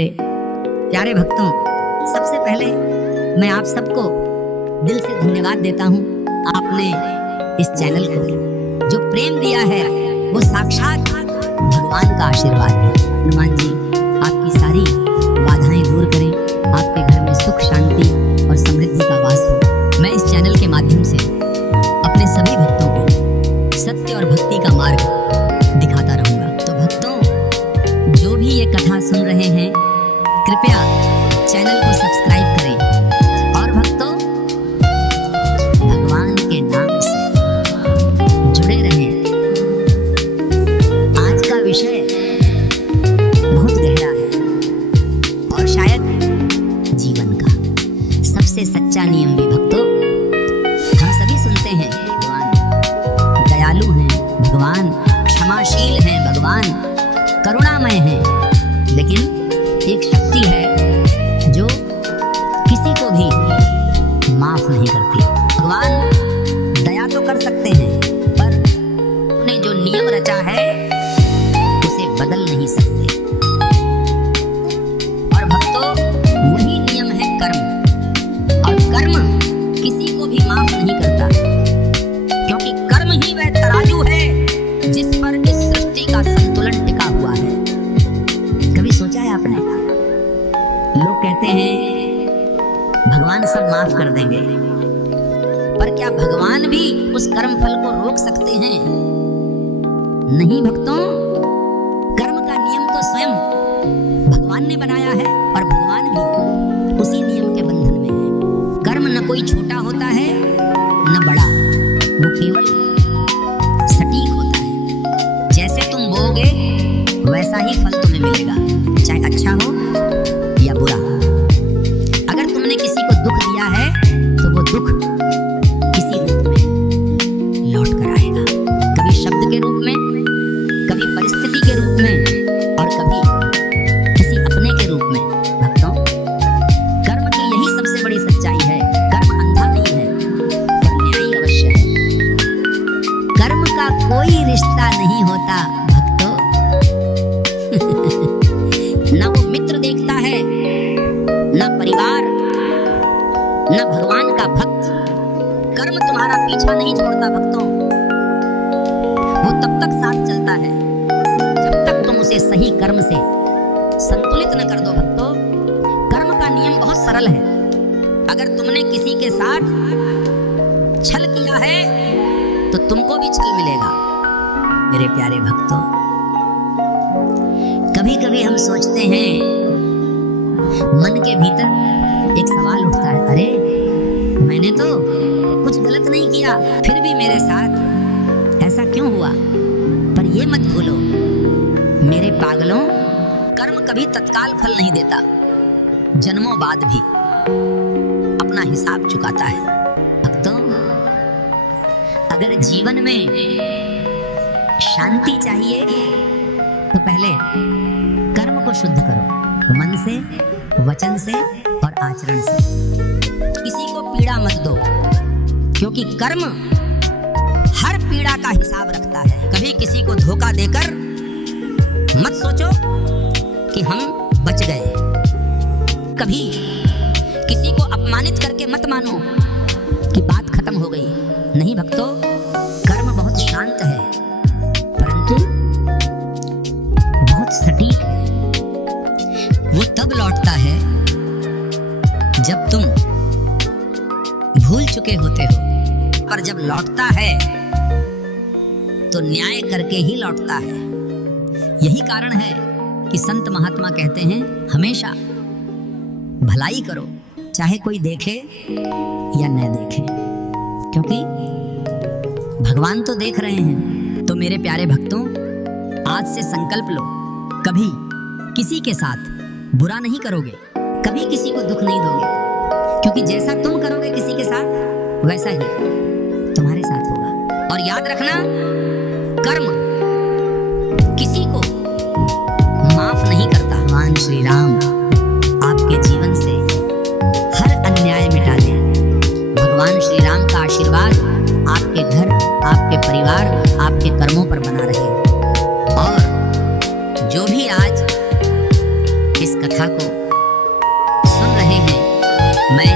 प्यारे भक्तों, सबसे पहले मैं आप सबको दिल से धन्यवाद देता हूँ। आपने इस चैनल को जो प्रेम दिया है वो साक्षात भगवान का आशीर्वाद है। हनुमान जी आपकी सारी बाधाएं दूर करें, आपके घर में सुख शांति और समृद्धि का वास हो। मैं इस चैनल के माध्यम से अपने सभी भक्तों को सत्य और भक्ति का मार्ग दिखाता रहूंगा। तो भक्तों, जो भी ये कथा सुन रहे हैं, कृपया चैनल को सब्सक्राइब करें और भक्तों भगवान के नाम से जुड़े रहें। आज का विषय बहुत गहरा है और शायद जीवन का सबसे सच्चा नियम भी। भक्तों, हम सभी सुनते हैं भगवान दयालु हैं, भगवान क्षमाशील हैं, भगवान करुणामय हैं, लेकिन एक शक्ति है जो किसी को भी माफ नहीं करती। भगवान दया तो कर सकते हैं, पर उन्होंने जो नियम रचा है उसे बदल नहीं सकते। और भक्तों, वही नियम है कर्म, और कर्म किसी को भी माफ नहीं करता, क्योंकि कर्म ही वह तराजू है जिस पर इस सृष्टि का संतुलन टिका हुआ है। कभी सोचा है आपने? लोग कहते हैं भगवान सब माफ कर देंगे, पर क्या भगवान भी उस कर्म फल को रोक सकते हैं? नहीं भक्तों, कर्म का नियम तो स्वयं भगवान ने बनाया है और भगवान भी उसी नियम के बंधन में है। कर्म न कोई छोटा होता है न बड़ा, वो केवल सटीक होता है। जैसे तुम बोगे वैसा ही फल तुम्हें मिलेगा, चाहे अच्छा हो या बुरा। अगर तुमने किसी को दुख दिया है तो वो दुख किसी रूप में लौट कर आएगा, कभी शब्द के रूप में, कभी परिस्थिति के रूप में, और कभी किसी अपने के रूप में। भक्तों, कर्म की यही सबसे बड़ी सच्चाई है। कर्म अंधा नहीं है, पर न्यायी अवश्य है। कर्म का कोई रिश्ता नहीं होता भक्तों। न वो मित्र देखता है, न परिवार, न भगवान का भक्त। कर्म तुम्हारा पीछा नहीं छोड़ता भक्तों, वो तब तक साथ चलता है जब तक तुम उसे सही कर्म से संतुलित न कर दो। भक्तों, कर्म का नियम बहुत सरल है। अगर तुमने किसी के साथ छल किया है तो तुमको भी छल मिलेगा। मेरे प्यारे भक्तों, कभी कभी हम सोचते हैं, मन के भीतर एक सवाल उठता है, अरे मैंने तो कुछ गलत नहीं किया, फिर भी मेरे साथ ऐसा क्यों हुआ? पर ये मत भूलो मेरे पागलों, कर्म कभी तत्काल फल नहीं देता, जन्मों बाद भी अपना हिसाब चुकाता है। भक्तों, अगर जीवन में शांति चाहिए तो पहले कर्म को शुद्ध करो, मन से, वचन से और आचरण से। किसी को पीड़ा मत दो, क्योंकि कर्म हर पीड़ा का हिसाब रखता है। कभी किसी को धोखा देकर मत सोचो कि हम बच गए, कभी किसी को अपमानित करके मत मानो कि बात खत्म हो गई। नहीं भक्तों, कर्म बहुत शांत है, परंतु बहुत सटीक है। वो तब लौटता है जब तुम भूल चुके होते हो, पर जब लौटता है तो न्याय करके ही लौटता है। यही कारण है कि संत महात्मा कहते हैं, हमेशा भलाई करो, चाहे कोई देखे या न देखे, क्योंकि भगवान तो देख रहे हैं। तो मेरे प्यारे भक्तों, आज से संकल्प लो, कभी किसी के साथ बुरा नहीं करोगे, कभी किसी को दुख नहीं दोगे, क्योंकि जैसा तुम करोगे किसी के साथ वैसा ही तुम्हारे साथ होगा। और याद रखना, कर्म किसी को माफ नहीं करता। भगवान श्री राम आपके जीवन से हर अन्याय मिटा दें। भगवान श्री राम का आशीर्वाद आपके घर, आपके परिवार, आपके कर्मों पर बना रहे। और जो भी आज इस कथा को सुन रहे हैं, मैं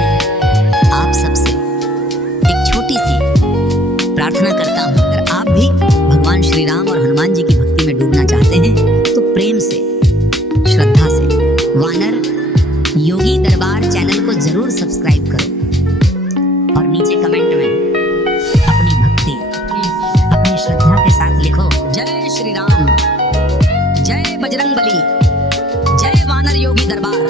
आप सबसे एक छोटी सी प्रार्थना करता हूँ। अगर आप भी भगवान श्री राम और हनुमान जी की भक्ति में डूबना चाहते हैं तो प्रेम से, श्रद्धा से वानर योगी दरबार चैनल को जरूर सब्सक्राइब करो और नीचे कमेंट में अपनी भक्ति, अपनी श्रद्धा के साथ लिखो, जय श्री राम, जय बजरंगबली, जय वानर योगी दरबार।